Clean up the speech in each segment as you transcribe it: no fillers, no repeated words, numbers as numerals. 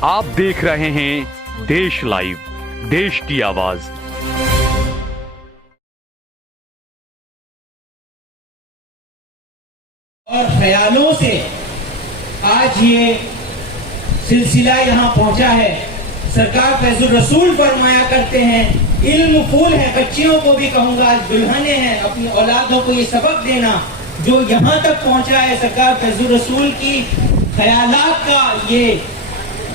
आप देख रहे हैं देश लाइव, देश की आवाज। और ख्यालों से आज ये सिलसिला यहाँ पहुंचा है। सरकार फैजुल रसूल फरमाया करते हैं, इल्म फूल है। बच्चियों को भी कहूंगा, आज दुल्हने हैं, अपनी औलादों को ये सबक देना जो यहाँ तक पहुंचा है। सरकार फैजुल रसूल की ख्यालात का ये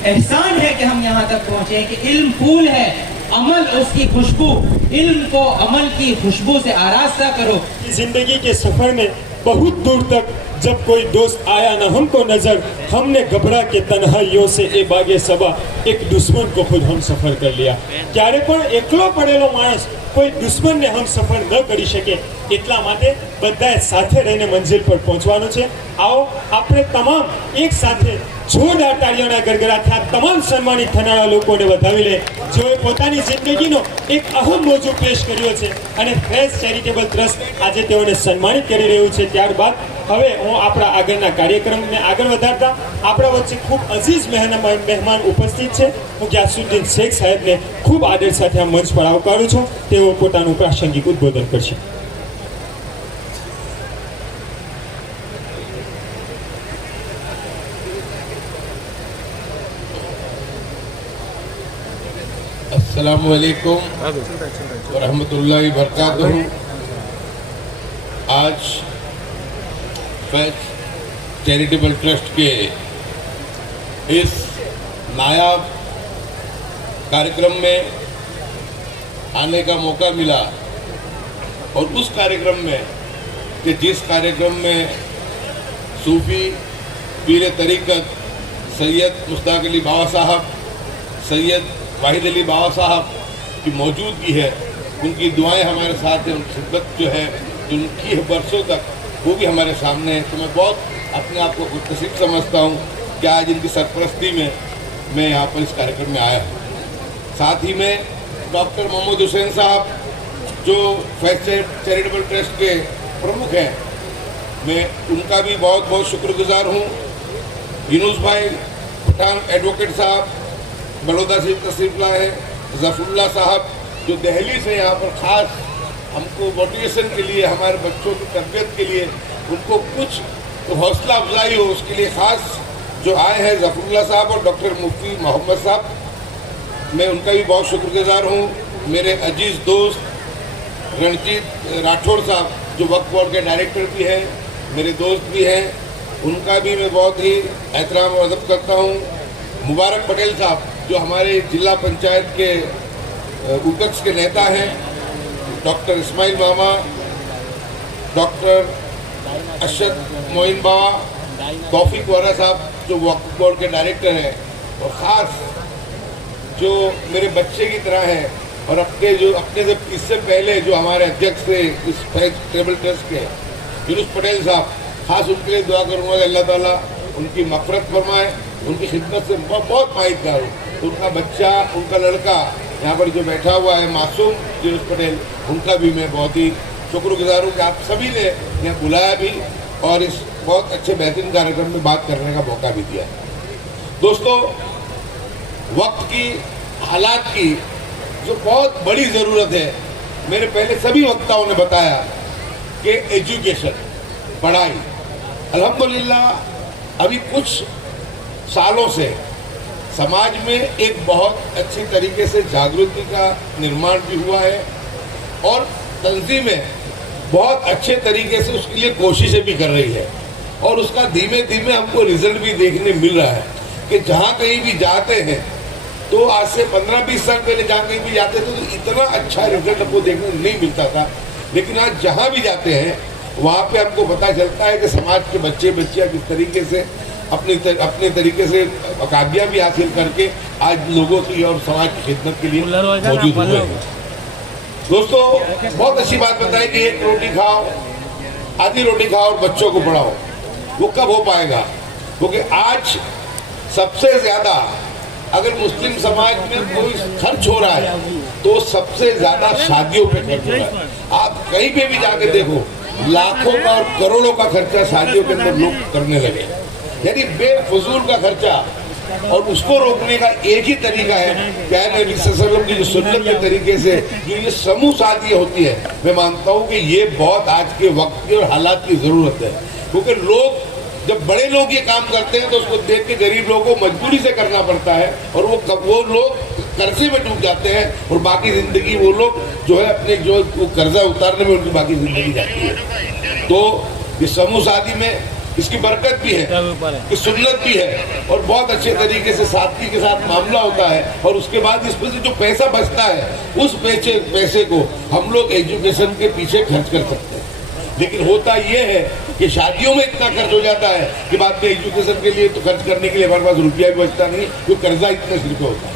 एहसान है कि हम यहाँ तक पहुंचे कि इल्म फूल है, अमल उसकी खुशबू। इल्म को अमल की खुशबू से आरास्ता करो। जिंदगी के सफर में बहुत दूर तक जब कोई दोस्त आया न हमको नजर, हमने घबरा के तन्हाइयों से ए बागे सबा एक दुश्मन को खुद हम सफर कर लिया। क्यारे पण एकलो पड़ेलो माणस કોઈ દુશ્મનને હમ સફર ન કરી શકે, એટલા માટે બધાએ સાથે રહીને મંજિલ પર પહોંચવાનું છે। આવો આપણે તમામ એક સાથે જોરદાર તાળીઓના ગરગડાટથી આ તમામ સન્માનિત થનારા લોકોને વધાવી લે, જેઓએ પોતાની જિંદગીનો એક અહમ મોજું પેશ કર્યો છે અને ફેઝ ચેરિટેબલ ટ્રસ્ટ આજે તેઓને સન્માનિત કરી રહ્યું છે। ત્યારબાદ હવે હું આપણા આગળના કાર્યક્રમને આગળ વધારતા આપણા વચ્ચે ખૂબ અઝીઝ મહેમાન ઉપસ્થિત છે। હું ગ્યાસુદ્દીન શેખ સાહેબને ખૂબ આદર સાથે આ મંચ પર આવકારું છું। તેઓ પોતાનું પ્રાસંગિક ઉદ્બોધન કરશે। अस्सलामु अलैकुम व रहमतुल्लाहि व बरकातुहू। आज फैज चैरिटेबल ट्रस्ट के इस नायाब कार्यक्रम में आने का मौका मिला और उस कार्यक्रम में कि जिस कार्यक्रम में सूफी पीर तरीक़त सैयद मुश्ताक अली बाबा साहब, सैयद वाहिद अली बाबा साहब की मौजूदगी है, उनकी दुआएं हमारे साथ हैं, उनकी खिदमत जो है उनकी बरसों तक वो भी हमारे सामने है। तो मैं बहुत अपने आप को खुशनसीब समझता हूँ कि आज इनकी सरपरस्ती में मैं यहाँ पर इस कार्यक्रम में आया हूँ। साथ ही में डॉक्टर मोहम्मद हुसैन साहब जो फैज चैरिटेबल ट्रस्ट के प्रमुख हैं, मैं उनका भी बहुत बहुत शुक्रगुजार हूँ। यूनुस भाई पठान एडवोकेट साहब बड़ौदा से तशरीफ लाए हैं। ज़फ़रुल्लाह साहब जो दिल्ली से यहाँ पर ख़ास हमको मोटिवेशन के लिए, हमारे बच्चों की तरबियत के लिए, उनको कुछ तो हौसला अफजाई हो उसके लिए ख़ास जो आए हैं ज़फ़रुल्लाह साहब और डॉक्टर मुफ्ती मोहम्मद साहब, मैं उनका भी बहुत शुक्रगुजार हूँ। मेरे अजीज़ दोस्त रणजीत राठौड़ साहब जो वक्फ बोर्ड के डायरेक्टर भी हैं, मेरे दोस्त भी हैं, उनका भी मैं बहुत ही एहतराम और अदब करता हूँ। मुबारक पटेल साहब जो हमारे जिला पंचायत के विपक्ष के नेता हैं, डॉक्टर इस्माइल मामा, डॉक्टर अरशद मोइन बाबा, तौफीक वरा साहब जो वक्फ बोर्ड के डायरेक्टर हैं, और ख़ास जो मेरे बच्चे की तरह हैं और अपने से इससे पहले जो हमारे अध्यक्ष थे इस फैज चैरिटेबल ट्रस्ट के यूनुस पटेल साहब, ख़ास उनके लिए दुआ करूँगा कि अल्लाह ताला उनकी मग़फ़िरत फरमाए। उनकी खिदमत से बहुत माहितगार हूँ। उनका बच्चा, उनका लड़का यहाँ पर जो बैठा हुआ है मासूम यूनुस पटेल, उनका भी मैं बहुत ही शुक्रगुजार हूँ कि आप सभी ने यहाँ बुलाया भी और इस बहुत अच्छे बेहतरीन कार्यक्रम में बात करने का मौका भी दिया। दोस्तों, वक्त की, हालात की जो बहुत बड़ी ज़रूरत है, मेरे पहले सभी वक्ताओं ने बताया कि एजुकेशन, पढ़ाई, अल्हम्दुलिल्लाह अभी कुछ सालों से समाज में एक बहुत अच्छी तरीके से जागृति का निर्माण भी हुआ है और तंजीमें बहुत अच्छे तरीके से उसके लिए कोशिशें भी कर रही है और उसका धीमे धीमे हमको रिजल्ट भी देखने मिल रहा है कि जहाँ कहीं भी जाते हैं तो आज से 15-20 साल पहले जहाँ कहीं भी जाते थे तो इतना अच्छा रिजल्ट हमको देखने नहीं मिलता था, लेकिन आज जहाँ भी जाते हैं वहाँ पे हमको पता चलता है कि समाज के बच्चे बच्चियाँ किस तरीके से अपने तरीके से अकाबियाँ भी हासिल करके आज लोगों की और समाज की खिदमत के लिए मौजूद हुए हैं। दोस्तों, बहुत अच्छी बात बताई कि एक रोटी खाओ, आधी रोटी खाओ और बच्चों को पढ़ाओ। वो कब हो पाएगा? क्योंकि आज सबसे ज़्यादा अगर मुस्लिम समाज में कोई खर्च हो रहा है तो सबसे ज़्यादा शादियों पे खर्च हो रहा है। आप कहीं पे भी जाके देखो, लाखों का और करोड़ों का खर्चा शादियों के अंदर लोग करने लगे, यानी बेफजूल का खर्चा और उसको रोकने का एक ही तरीका है प्यारे नबी सल्लल्लाहु अलैहि वसल्लम की जो सुन्नत के तरीके से जो ये समूह शादी होती है, मैं मानता हूँ कि ये बहुत आज के वक्त की और हालात की जरूरत है। क्योंकि लोग जब बड़े लोग ये काम करते हैं तो उसको देख के गरीब लोगों को मजबूरी से करना पड़ता है और वो लोग कर्जे में डूब जाते हैं और बाकी जिंदगी वो लोग जो है अपने जो कर्जा उतारने में उनकी बाकी जिंदगी जाती है। तो ये समूह शादी में इसकी बरकत भी है, कि सुन्नत भी है और बहुत अच्छे तरीके से सादगी के साथ मामला होता है और उसके बाद इसमें से जो पैसा बचता है उस पैसे को हम लोग एजुकेशन के पीछे खर्च कर सकते हैं। लेकिन होता यह है कि शादियों में इतना खर्च हो जाता है कि बाद में एजुकेशन के लिए तो खर्च करने के लिए हमारे पास रुपया भी बचता नहीं, जो कर्जा इतने सिर पे होता है।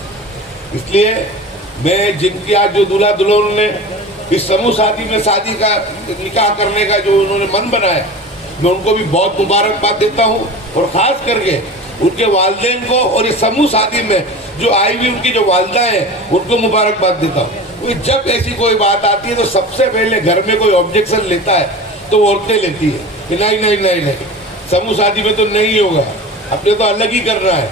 इसलिए मैं जिनकी आज जो दूल्हा दुल्हन ने इस समूह शादी में शादी का निकाह करने का जो उन्होंने मन बनाया, मैं उनको भी बहुत मुबारकबाद देता हूँ और ख़ास करके उनके वालिदैन को और इस समूह शादी में जो आई हुई उनकी जो वालिदा हैं उनको मुबारकबाद देता हूँ। क्योंकि जब ऐसी कोई बात आती है तो सबसे पहले घर में कोई ऑब्जेक्शन लेता है तो औरतें लेती है कि नहीं नहीं नहीं नहीं, समूह शादी में तो नहीं होगा, अपने तो अलग ही करना है।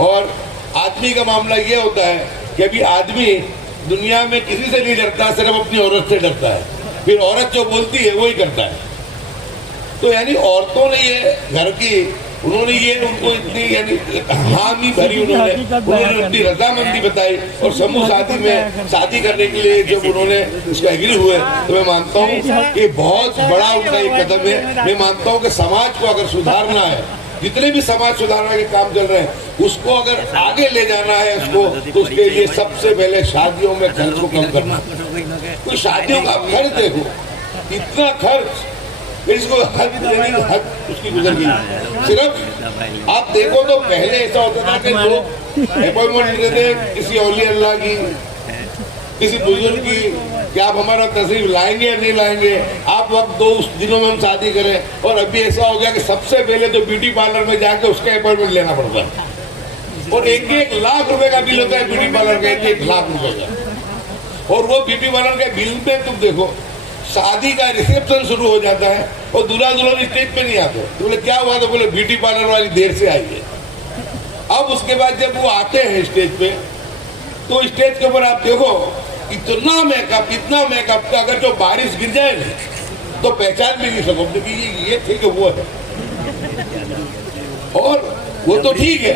और आदमी का मामला ये होता है कि अभी आदमी दुनिया में किसी से नहीं डरता, सिर्फ अपनी औरत से डरता है, फिर औरत जो बोलती है वही करता है। तो यानी औरतों ने ये घर की उन्होंने ये उनको इतनी यानी हामी भरी, उन्होंने अपनी रजामंदी बताई और समूह शादी में शादी करने के लिए जब उन्होंने इसको एग्री हुए तो मैं मानता हूँ कि बहुत बड़ा उनका ये कदम है। मैं मानता हूँ कि समाज को अगर सुधारना है, जितने भी समाज सुधारने के काम चल रहे हैं उसको अगर आगे ले जाना है उसको, तो उसके लिए सबसे पहले शादियों में खर्च को कम करना। तो शादियों का खर्च देखो, इतना खर्च इसको हद उसकी गुजर गई। सिर्फ आप देखो तो पहले ऐसा होता था कि लोग अपॉइंटमेंट लेते थे किसी औलिया अल्लाह की, किसी बुजुर्ग की, कि आप हमारा तशरीफ लाएंगे या नहीं लाएंगे, आप वक्त दो उस दिनों में हम शादी करें। और अभी ऐसा हो गया कि सबसे पहले तो ब्यूटी पार्लर में जाके उसका अपॉइंटमेंट लेना पड़ता है और 1-1 लाख रुपए का बिल होता है ब्यूटी पार्लर का, 1-1 लाख रुपए का। और वो ब्यूटी पार्लर के बिल में तुम देखो शादी का रिसेप्शन शुरू हो जाता है और दूल्हा दुल्हन स्टेज पे नहीं आते। तो बोले क्या हुआ, तो बोले ब्यूटी पार्लर वाली देर से आई है। अब उसके बाद जब वो आते हैं स्टेज पे तो स्टेज के ऊपर आप देखो इतना मेकअप, इतना मेकअप का अगर जो बारिश गिर जाए तो पहचान भी नहीं सकोगे कि ये थे कि वो है। और वो तो ठीक है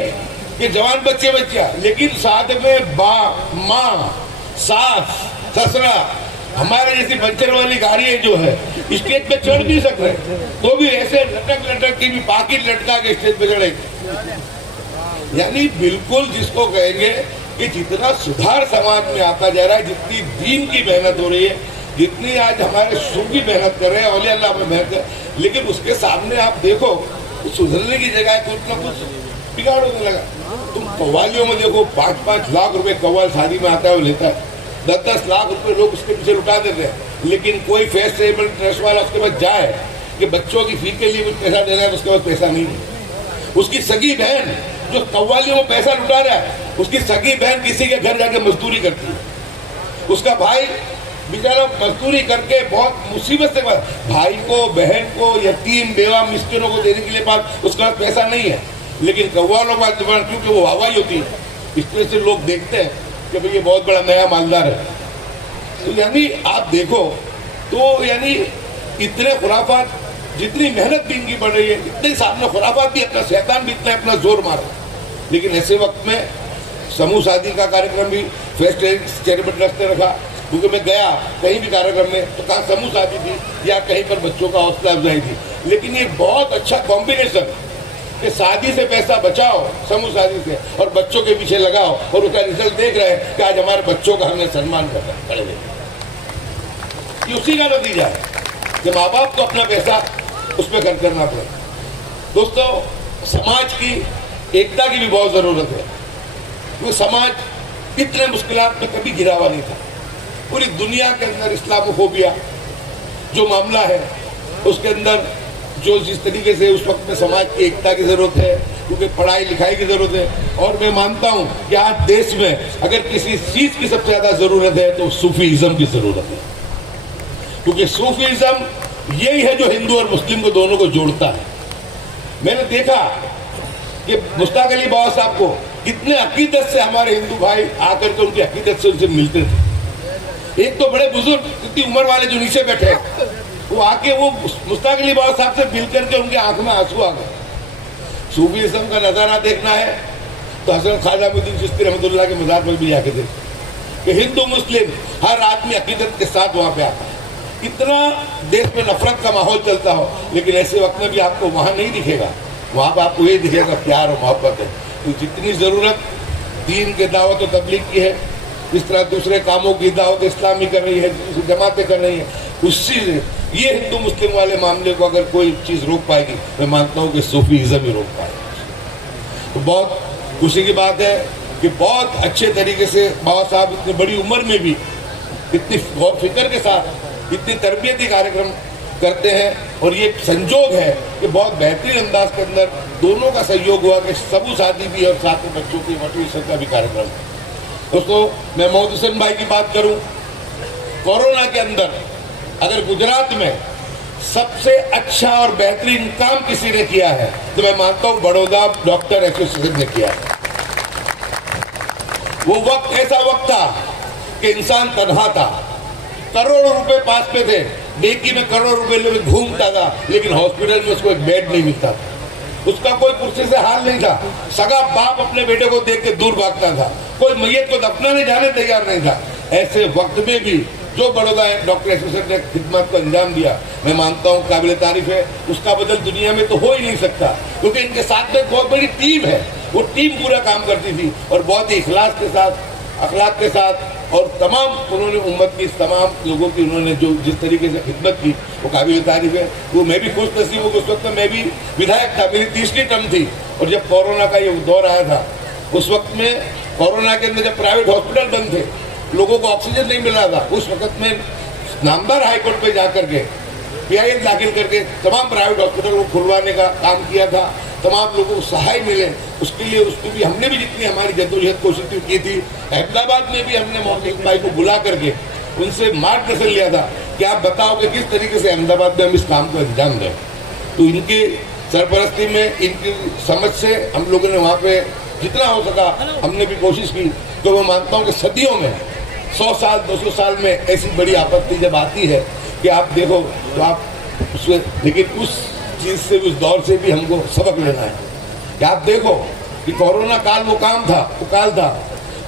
कि जवान बच्चे बच्चा, लेकिन साथ में माँ, सास, ससुरा, हमारे जैसी पंचर वाली गाड़ियां जो है स्टेज पे चढ़ नहीं सक रहे, तो भी ऐसे लटक की भी पाकिट लटका के स्टेज पे चढ़े। यानी बिल्कुल जिसको कहेंगे कि जितना सुधार समाज में आता जा रहा है, जितनी दीन की मेहनत हो रही है, जितनी आज हमारे सूफी मेहनत कर रहे हैं, औलिया अल्लाह में मेहनत है, लेकिन उसके सामने आप देखो सुधरने की जगह कुछ ना कुछ बिगाड़ होने लगा। तुम कव्वालियों में देखो 5-5 लाख रुपए कव्वाल शादी में आता है वो लेता है, 10-10 लाख रुपए लोग उसके पीछे लुटा देते हैं। लेकिन कोई फेस्टिवल ट्रस्ट वाला उसके पास जाए कि बच्चों की फी के लिए कुछ पैसा देना है तो उसके पास पैसा नहीं है। उसकी सगी बहन जो कव्वालियों में पैसा लुटा रहा है, उसकी सगी बहन किसी के घर जाके मजदूरी करती है, उसका भाई बेचारा मजदूरी करके बहुत मुसीबत से भाई को, बहन को, यतीम बेवा मिस्किनों को देने के लिए पास उसके पास पैसा नहीं है। लेकिन कव्वालों का जमाना क्योंकि वो हवाई होती है, इसमें से लोग देखते हैं कि भाई ये बहुत बड़ा नया मालदार है। तो यानी आप देखो तो यानी इतने खुराफात, जितनी मेहनत भी इनकी बढ़ रही है, इतने सामने खुराफात भी अपना, शैतान भी इतना अपना जोर मार रहा है। लेकिन ऐसे वक्त में समूह शादी का कार्यक्रम भी फेस्ट चैरिटेबल ट्रस्ट ने रखा, क्योंकि मैं गया कहीं भी कार्यक्रम में तो कहाँ समूह शादी थी या कहीं पर बच्चों का हौसला अफजाई थी। लेकिन ये बहुत अच्छा कॉम्बिनेशन कि शादी से पैसा बचाओ, समूह शादी से, और बच्चों के पीछे लगाओ, और उसका रिजल्ट देख रहे हैं कि आज हमारे बच्चों का हमने सम्मान कर रहे हैं। उसी का नतीजा है कि माँ बाप को अपना पैसा उस पर खर्च करना पड़े। दोस्तों, समाज की एकता की भी बहुत जरूरत है। वो समाज इतने मुश्किलात में कभी घिरा हुआ नहीं था। पूरी दुनिया के अंदर इस्लामोफोबिया जो मामला है, उसके अंदर जो जिस तरीके से उस वक्त में समाज की एकता की जरूरत है, क्योंकि पढ़ाई लिखाई की जरूरत है। और मैं मानता हूँ कि आज देश में अगर किसी चीज की सबसे ज्यादा जरूरत है तो सूफीइज्म की जरूरत है, क्योंकि सूफीइज्म यही है जो हिंदू और मुस्लिम को दोनों को जोड़ता है। मैंने देखा कि मुश्ताक अली बाबा साहब को कितने अकीदत से हमारे हिंदू भाई आकर के उनकी अकीदत से उनसे मिलते थे। एक तो बड़े बुजुर्ग इतनी उम्र वाले जो नीचे बैठे हैं, वो आके वो मुश्ताक अली बाबा साहब से मिल करके उनके आंख में आंसू आ गए। सूफीज़्म का नज़ारा देखना है तो हज़रत ख्वाजा मुईनुद्दीन चिश्ती रहमतुल्लाह के मज़ार पर भी जाके देखें कि हिंदू मुस्लिम हर आदमी अकीदत के साथ वहाँ पे आता है। इतना देश में नफरत का माहौल चलता हो, लेकिन ऐसे वक्त में भी आपको वहाँ नहीं दिखेगा, वहाँ पर आपको ये दिखेगा प्यार और मोहब्बत है। तो जितनी ज़रूरत दीन के दावत और तबलीग की है, इस तरह दूसरे कामों की दावत इस्लामी कर रही है, जमातें कर रही हैं, उससे ये हिंदू मुस्लिम वाले मामले को अगर कोई चीज़ रोक पाएगी, मैं मानता हूँ कि सूफीज़्म ही रोक पाएगी। तो बहुत खुशी की बात है कि बहुत अच्छे तरीके से बाबा साहब इतनी बड़ी उम्र में भी इतनी गौर फिक्र के साथ इतनी तरबियती कार्यक्रम करते हैं। और ये संजोग है कि बहुत बेहतरीन अंदाज के अंदर दोनों का सहयोग हुआ कि सबू शादी भी और साथ में बच्चों की मोटिवेशन का भी कार्यक्रम। दोस्तों, मैं मोहम्मद हुसैन भाई की बात करूं, कोरोना के अंदर अगर गुजरात में सबसे अच्छा और बेहतरीन काम किसी ने किया है तो मैं मानता हूं बड़ौदा डॉक्टर एसोसिएशन ने किया है। वो वक्त ऐसा वक्त था कि इंसान तन्हा था, करोड़ों रुपए पास में थे, नेकी में करोड़ों रुपए लेकर घूमता था, लेकिन हॉस्पिटल में उसको एक बेड नहीं मिलता था, उसका कोई कुर्सी से हाल नहीं था, सगा बाप अपने बेटे को देख के दूर भागता था, कोई मैयत को दफनाने जाने तैयार नहीं था। ऐसे वक्त में भी जो बड़ौदा डॉक्टर एसोसिएशन ने खिदमत को अंजाम दिया, मैं मानता हूँ काबिल तारीफ है। उसका बदल दुनिया में तो हो ही नहीं सकता, क्योंकि इनके साथ में बहुत बड़ी टीम है, वो टीम पूरा काम करती थी और बहुत ही इखलास के साथ, अखलाक के साथ, और तमाम उन्होंने उम्मत की तमाम लोगों की उन्होंने जो जिस तरीके से खिदमत की वो काबिल तारीफ है। वो मैं भी खुश नसीब हूँ, उस वक्त मैं भी विधायक था, मेरी तीसरी टर्म थी, और जब कोरोना का ये दौर आया था, उस वक्त में कोरोना के अंदर जब प्राइवेट हॉस्पिटल बंद थे, लोगों को ऑक्सीजन नहीं मिल रहा था, उस वक्त में नामदार हाईकोर्ट पे जा करके PIL दाखिल करके तमाम प्राइवेट हॉस्पिटल को खुलवाने का काम किया था, तमाम लोगों को सहाय मिले, उसके लिए उसको भी हमने भी जितनी हमारी जद्दोजहद कोशिश की थी। अहमदाबाद में भी हमने मोहम्मद भाई को बुला करके उनसे मार्गदर्शन लिया था कि आप बताओ कि किस तरीके से अहमदाबाद में हम इस काम को अंजाम दें। तो इनकी सरपरस्ती में, इनकी समझ से हम लोगों ने वहाँ पे जितना हो सका हमने भी कोशिश की। तो मैं मानता हूँ कि सदियों में 100 साल 200 साल में ऐसी बड़ी आपत्ति जब आती है कि आप देखो तो आप उसमें, लेकिन उस चीज़ से, उस दौर से भी हमको सबक लेना है कि आप देखो कि कोरोना काल वो काल था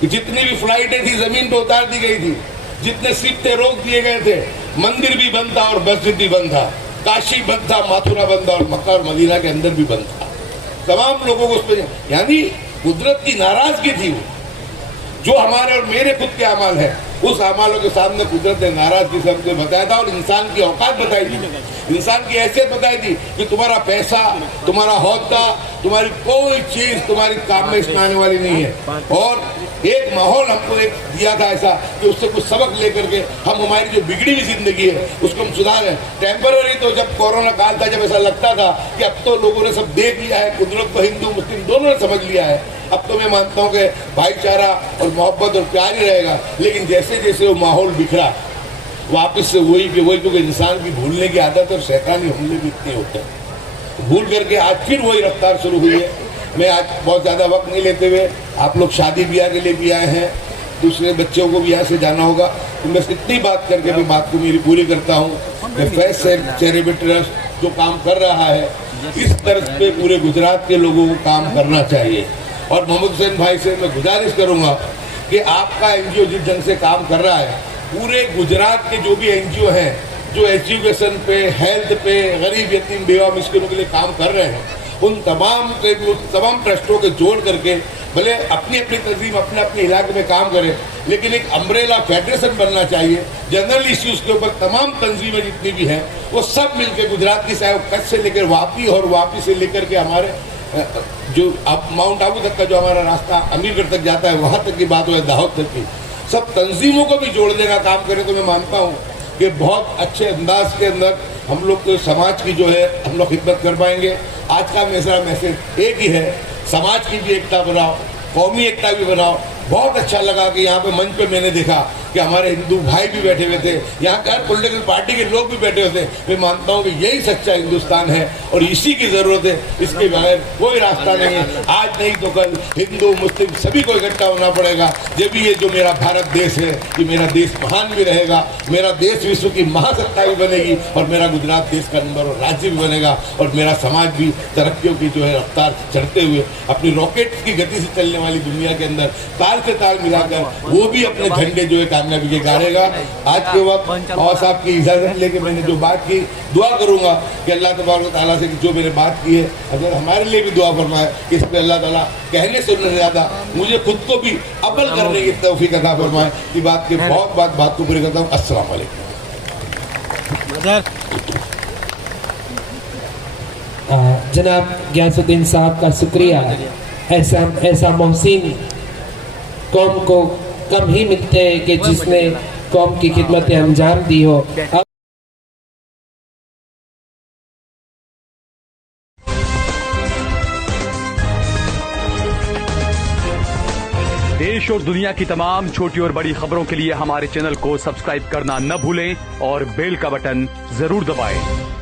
कि जितनी भी फ्लाइटें थी ज़मीन पे उतार दी गई थी, जितने सीट थे रोक दिए गए थे, मंदिर भी बंद था और मस्जिद भी बंद था, काशी बंद था, मथुरा बंद था और मक्का और मदीना के अंदर भी बंद था। तमाम लोगों को उस पर, यानी कुदरत की नाराजगी थी वो, जो हमारे और मेरे खुद के अमाल है, उस अमालों के सामने कुदरत ने नाराजगी से हमको बताया था और इंसान की औकात बताई थी, इंसान की हैसियत बताई थी कि तुम्हारा पैसा, तुम्हारा होदा, तुम्हारी कोई चीज तुम्हारी काम में इसमें आने वाली नहीं है। और एक माहौल हमको एक दिया था ऐसा कि उससे कुछ सबक लेकर के हम हमारी जो बिगड़ी हुई जिंदगी है उसको हम सुधारें। टेम्पररी तो जब कोरोना काल था, जब ऐसा लगता था कि अब तो लोगों ने सब देख लिया है, कुदरत को हिंदू मुस्लिम दोनों ने समझ लिया है, अब तो मैं मानता हूँ कि भाईचारा और मोहब्बत और प्यार ही रहेगा। लेकिन जैसे जैसे वो माहौल बिखरा, वापस से वही के वही, क्योंकि इंसान की भूलने की आदत और शैतानी हमले भी इतने होते हैं, भूल करके आज फिर वही रफ्तार शुरू हुई है। मैं आज बहुत ज़्यादा वक्त नहीं लेते हुए, आप लोग शादी ब्याह के लिए भी आए हैं, दूसरे बच्चों को भी यहाँ से जाना होगा, तो मैं इतनी बात करके मैं बात को मेरी पूरी करता हूँ कि फैज चैरिटेबल ट्रस्ट जो काम कर रहा है, इस तर्ज पे पूरे गुजरात के लोगों को काम करना चाहिए। और मोहम्मद हुसैन भाई से मैं गुजारिश करूँगा कि आपका NGO जिस ढंग से काम कर रहा है, पूरे गुजरात के जो भी NGO हैं जो एजुकेशन पे, हेल्थ पे, गरीब यतीम बेवा मिस्किनों के लिए काम कर रहे हैं, उन तमाम ट्रस्टों के जोड़ करके भले अपनी अपनी तंजीम अपने अपने इलाके में काम करें, लेकिन एक अम्ब्रेला फेडरेशन बनना चाहिए। जनरल इश्यूज़ के ऊपर तमाम तंजीमें जितनी भी हैं वो सब मिलकर गुजरात की, चाहे वो कच्छ से लेकर वापी और वापी से लेकर के हमारे जो अब माउंट आबू तक का जो हमारा रास्ता अमीरगढ़ तक जाता है, वहाँ तक की बात हो, दाहोद तक की, सब तंजीमों को भी जोड़ने का काम करें तो मैं मानता हूँ कि बहुत अच्छे अंदाज के अंदर हम लोग को समाज की जो है हम लोग खिदमत कर पाएंगे। आज का मेरा मैसेज एक ही है, समाज की भी एकता बनाओ, कौमी एकता भी बनाओ। बहुत अच्छा लगा कि यहाँ पे मंच पे मैंने देखा कि हमारे हिंदू भाई भी बैठे हुए थे, यहाँ का पॉलिटिकल पार्टी के लोग भी बैठे हुए थे। मैं मानता हूँ कि यही सच्चा हिंदुस्तान है और इसी की ज़रूरत है, इसके बगैर कोई रास्ता नहीं है। आज नहीं तो कल हिंदू मुस्लिम सभी को इकट्ठा होना पड़ेगा, जब भी ये जो मेरा भारत देश है, ये मेरा देश महान भी रहेगा, मेरा देश विश्व की महासत्ता भी बनेगी और मेरा गुजरात देश का नंबर वन राज्य भी बनेगा और मेरा समाज भी तरक्कियों की जो है रफ्तार चढ़ते हुए अपनी रॉकेट की गति से चलने वाली दुनिया के अंदर ताल से ताल मिलाकर वो भी अपने झंडे जो है कामयाबी के गाड़ेगा। आज के वक्त और साहब की इजाज़त लेके मैंने जो बात की, दुआ करूंगा कि अल्लाह तबारक ताला से जो मैंने बात की है अगर हमारे लिए भी दुआ फरमाए कि इसमें अल्लाह ताला कहने सुनने से ज़्यादा मुझे खुद को भी अमल करने की तौफीक अता फरमाए। की बात के बहुत बात को पूरी करता हूँ। अस्सलाम वालेकुम। जनाब गयासुद्दीन साहब का शुक्रिया। ऐसा मोहसिन कौम को कम ही मिलते हैं कि जिसने कौम की खिदमत अंजाम दी हो। देश और दुनिया की तमाम छोटी और बड़ी खबरों के लिए हमारे चैनल को सब्सक्राइब करना न भूलें और बेल का बटन जरूर दबाएं।